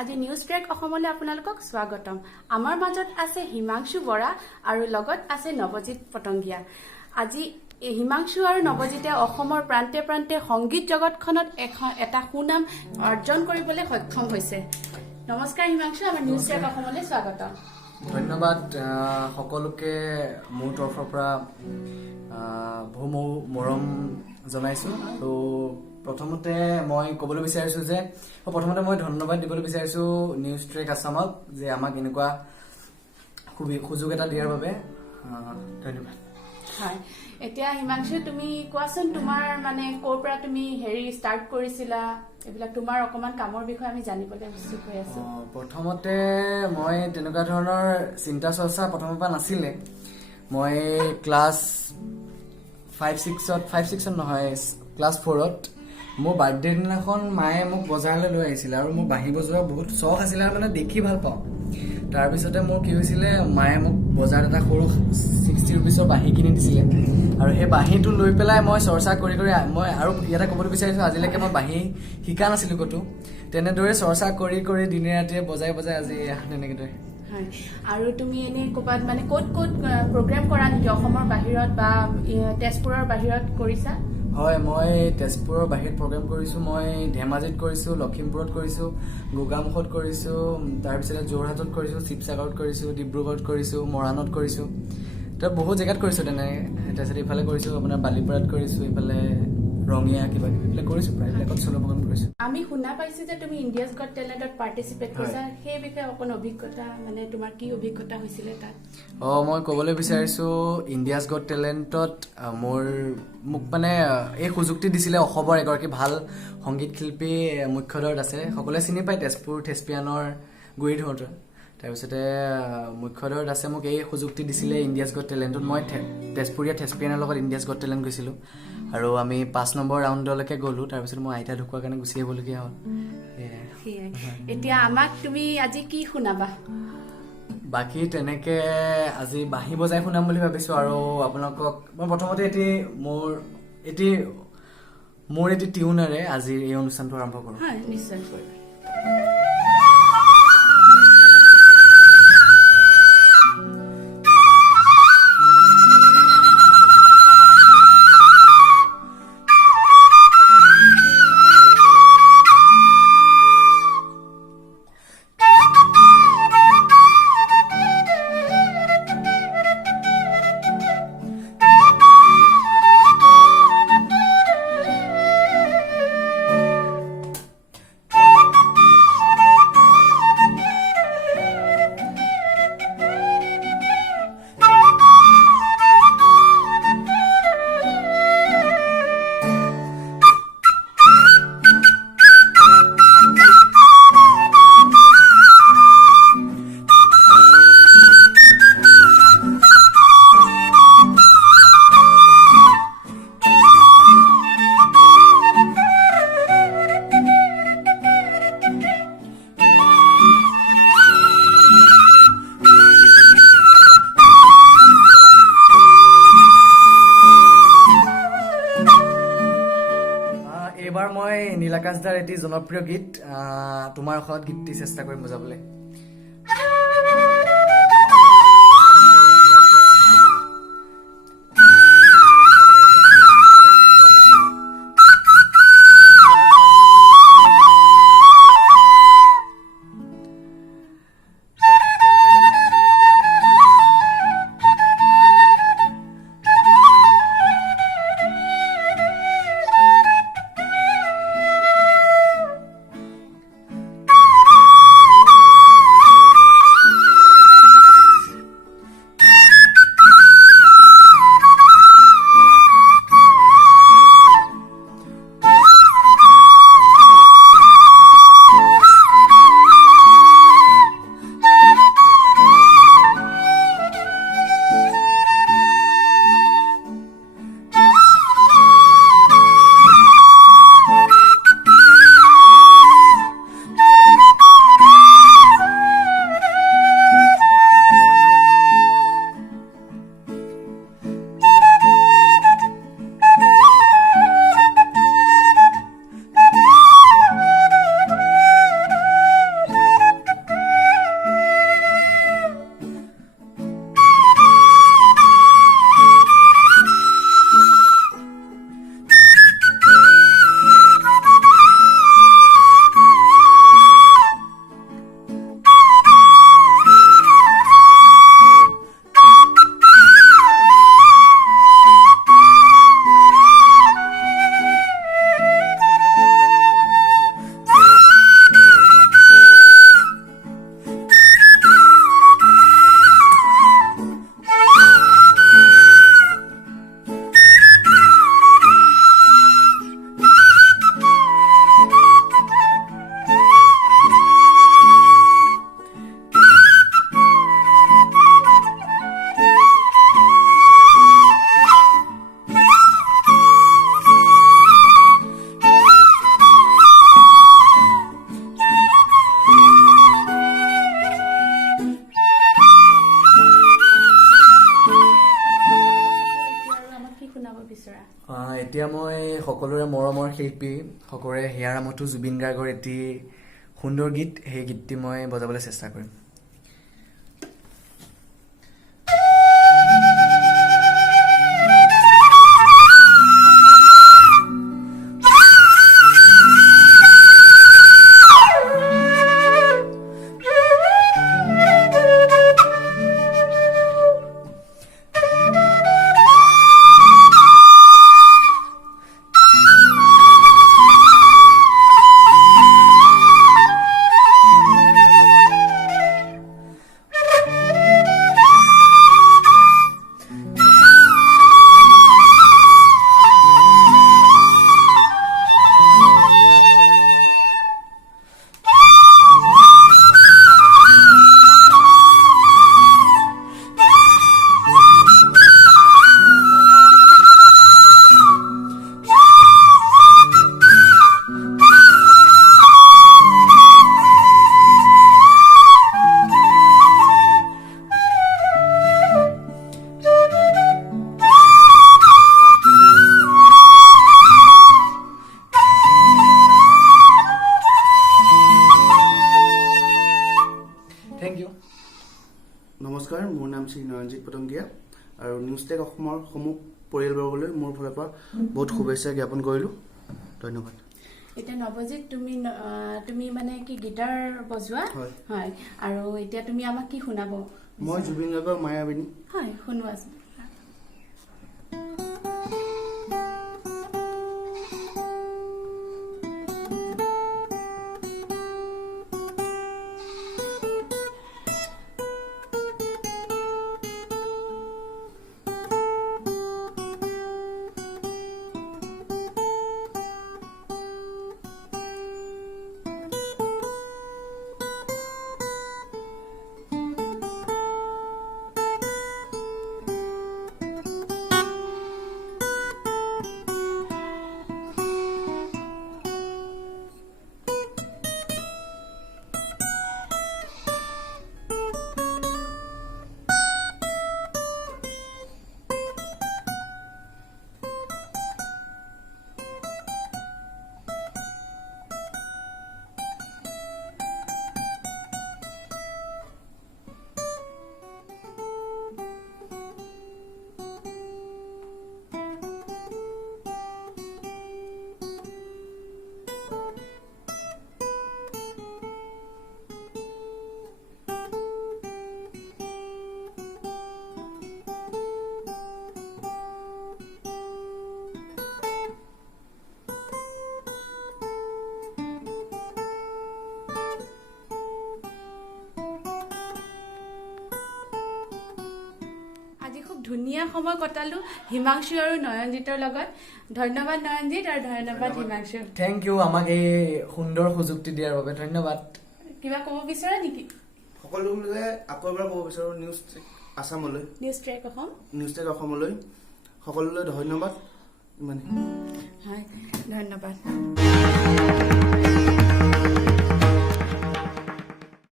আজি NewsTrack অসমলৈ আপোনালোকক স্বাগতম। আমাৰ মাজত আছে হিমাংশু বৰা আৰু লগত আছে নৱজিত পটংগিয়া। আজি হিমাংশু আৰু নৱজিতে অসমৰ প্ৰান্তে প্ৰান্তে সংগীত জগতখনত এটা সুনাম অৰ্জন কৰিবলৈ সক্ষম হৈছে। নমস্কাৰ হিমাংশু, আমাৰ NewsTrack অসমলৈ স্বাগতম। ধন্যবাদ সকলোকে মোৰ তৰফৰ পৰা বহু মৰম জনাইছো। আৰু প্ৰথমতে মই ক'বলৈ বিচাৰিছো যে মই ধন্যবাদ দিবলৈ বিচাৰিছো NewsTrack ASSAMক যে আমাক এনেকুৱা সুযোগ এটা দিয়াৰ বাবে ধন্যবাদ। হয়, এতিয়া হিমাংশু তুমি কোৱাচোন, তোমাৰ মানে ক'ৰ পৰা তুমি ষ্টাৰ্ট কৰিছিলা, এইবিলাক তোমাৰ অকমান কামৰ বিষয়ে আমি জানিবলৈ উৎসুক হৈ আছো। প্ৰথমতে মই তেনেকুৱা ধৰণৰ চিন্তা চৰ্চা প্ৰথমৰ পৰা নাছিলে। মই ক্লাছ 5-6ত নহয়, ক্লাছ 4ত মোৰ বাৰ্থডে দিনাখন মায়ে মোক বজাৰলৈ লৈ আহিছিলে আৰু মোৰ বাঁহী বজোৱাৰ বহুত চখ আছিলে আৰু মানে দেখি ভাল পাওঁ। তাৰপিছতে মোৰ কি হৈছিলে, মায়ে মোক বজাৰত এটা সৰু 60 ৰুপিছৰ বাঁহী কিনি দিছিলে আৰু সেই বাঁহীটো লৈ পেলাই মই চৰ্চা কৰি মই আৰু ইয়াতে ক'বলৈ বিচাৰিছোঁ, আজিলৈকে মই বাঁহী শিকা নাছিলোঁ ক'তো। তেনেদৰে চৰ্চা কৰি দিনে ৰাতিয়ে বজাই আজি তেনেকৈ। হয়, আৰু তুমি এনে ক'ৰবাত মানে ক'ত প্ৰগ্ৰেম কৰা নেকি, অসমৰ বাহিৰত বা তেজপুৰৰ বাহিৰত কৰিছা? হয়, মই তেজপুৰৰ বাহিৰত প্ৰগ্ৰেম কৰিছোঁ। মই ধেমাজিত কৰিছোঁ, লখিমপুৰত কৰিছোঁ, গোগামুখত কৰিছোঁ, তাৰপিছতে যোৰহাটত কৰিছোঁ, শিৱসাগৰত কৰিছোঁ, ডিব্ৰুগড়ত কৰিছোঁ, মৰাণত কৰিছোঁ। তো বহুত জেগাত কৰিছোঁ তেনেকৈ। তাৰপিছত ইফালে কৰিছোঁ আপোনাৰ বালিপাৰাত কৰিছোঁ, ইফালে ৰঙিয়া কিবা এইবিলাক কৰিছোঁ, প্ৰায়বিলাকত চ'ল' প্ৰগ্ৰেম কৰিছোঁ। আমি শুনা পাইছোঁ যে তুমি ইণ্ডিয়াজ গট টেলেণ্টত পাৰ্টিচিপেট কৰিছা, সেই বিষয়ে অকণ অভিজ্ঞতা, মানে তোমাৰ কি অভিজ্ঞতা হৈছিলে তাত? মই ক'বলৈ বিচাৰিছোঁ, ইণ্ডিয়াজ গট টেলেণ্টত মোক মানে এই সুযোগটি দিছিলে অসমৰ এগৰাকী ভাল সংগীত শিল্পী মুখ্যদৰত আছে, সকলোৱে চিনি পায়, তেজপুৰ থেস্পিয়ানৰ গুৰিধৰোঁতৰ। তাৰপিছতে মুখ্যদৰত আছে মোক এই সুযোগটি দিছিলে ইণ্ডিয়াজ গট টেলেণ্টত। মই তেজপুৰীয়া থেস্পিয়ানৰ লগত ইণ্ডিয়াজ গট টেলেণ্ট গৈছিলোঁ আৰু আমি 5 নম্বৰ ৰাউণ্ডলৈকে গ'লোঁ। তাৰপিছত মই আইতা ঢুকোৱাৰ কাৰণে গুচি আহিবলগীয়া হ'ল। এতিয়া আমাক তুমি আজি কি শুনাবা? বাকী তেনেকে আজি বাঁহী বজাই শুনাম বুলি ভাবিছোঁ। আৰু আপোনালোকক মই প্ৰথমতে মোৰ এটি টিউনেৰে আজিৰ এই অনুষ্ঠানটো আৰম্ভ কৰোঁ। হয়, নিশ্চয় কৰিবা। এইবাৰ মই নীলাকাশ দাৰ এটি জনপ্ৰিয় গীত তোমাৰ আশাত গীতটি চেষ্টা কৰিম বজাবলৈ। শুনাব বিচৰা? এতিয়া মই সকলোৰে মৰমৰ শিল্পী সকলোৰে হিয়াৰামঠু জুবিন গাৰ্গৰ এটি সুন্দৰ গীত, সেই গীতটি মই বজাবলৈ চেষ্টা কৰিম। Thank you. নমস্কাৰ, মোৰ নাম শ্ৰী নয়নজিৎ পটংগীয়া আৰু নিউজটেক অসমৰ সমূহ পৰিয়ালবৰ্গলৈ মোৰ ফালৰ পৰা বহুত শুভেচ্ছা জ্ঞাপন কৰিলোঁ। ধন্যবাদ। এতিয়া নৱজিৎ, তুমি মানে কি গিটাৰ বজোৱা? হয়। আৰু এতিয়া তুমি আমাক কি শুনাব? মই জুবিন গাৰ্গৰ মায়াবিনী। হয়, শুনোৱাচোন। ধুনীয়া সময় কটালো হিমাংশু আৰু নয়নজিতৰ লগত। ধন্যবাদ নয়নজিৎ আৰু ধন্যবাদ হিমাংশু। থেংক ইউ আমাক এই সুন্দৰ সুযোগটি দিয়াৰ বাবে ধন্যবাদ। কিবা ক'ব বিচৰা নেকি? সকলোকে আকৌ এবাৰ ক'ব বিচাৰোঁ নিউজট্ৰেক আছামলৈ, নিউজট্ৰেক অসমলৈ সকলোলৈ ধন্যবাদ। ইমানেই। হয়, ধন্যবাদ।